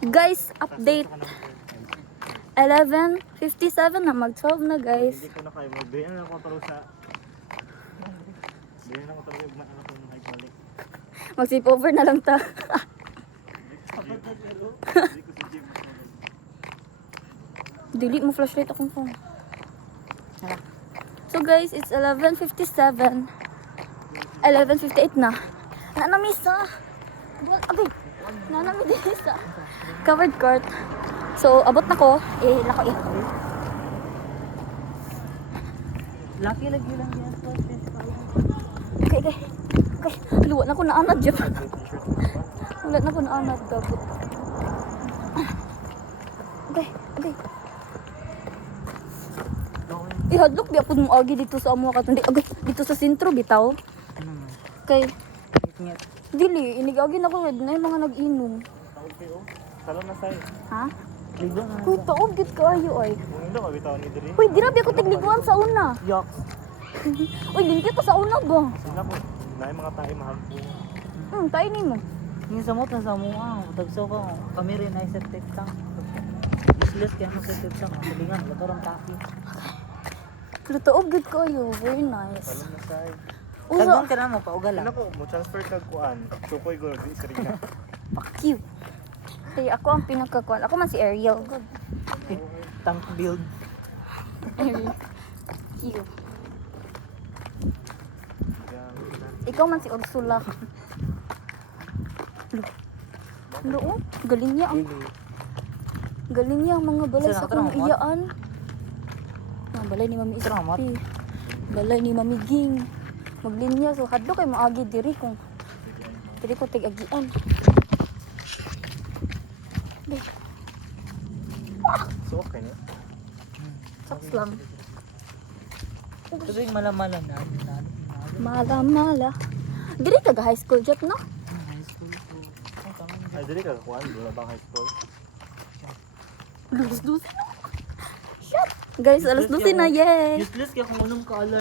Guys, update. 11:57 na, mag-12 na guys. Hindi ko na kayo. Magbihan na ako taro sa... Bihan na ako taro yung anak ko ng hydraulic. Mag-sleepover na lang ta. Hindi ko si Jim. Delete mo flashlight akong phone. Tara. So guys, it's 11:57. 11:58 na. Nanamisa. Okay. Nanamisa. Covered court. So, abot na ko. Lako eh. Laki lagi lang yan. Okay. Luwa na ko na anad, Jeff. Wala na ko na anad. Gabot. Okay. Ihadlok di ako mo agi dito sa amo ka. Okay, dito sa sentro bitaw. Ano man? Kay Ingat. dili inigagi na ko na yung mga nag-inom. Taog kayo. Salon na sa'yo. Ha? Ligo na. Uy, taog gid kaayo ay. Kung hindi, mabitaw ni Diri. Uy, dirabi ako tigliguan sa una. Yak. Uy, linti to sa una ba? Sila po. Na yung mga tayo mahampo. Tayo ni mo. Yung samot na sa mua. Tagso ka. Kami rin ay septic tank. Useless kaya mo septic tank. Salingan. Latorang taki. Pero taog gid kaayo. Very nice. Salon na sa'yo. Tagong Usa. ka na mo. Paugal Ano lang. ko, mo transfer kag kuan. Sukoy ko, di sarina. Fuck you. Kaya ako ang pinagkakuan. Ako man si Ariel. God. Tank build. Ariel. You. Ikaw man si Ursula. Loo, galing niya ang galing niya ang mga balay sa Saan kung ka na, iyaan. Ang balay ni Mami Saan ka, Mat? Ispi. Balay ni Mami Ging. Maglinya so hadlo kay maagi diri ko tig-agian. So, okay na. Saks lang. Ito yung malamala na. Mala. Diri ka high school jet no? High school ko. Oh, tama. Ay, Diri ka kuan. Wala bang high school? Alas 12 na. Shit. Guys, alas 12 na, yay! Useless kaya kung anong ka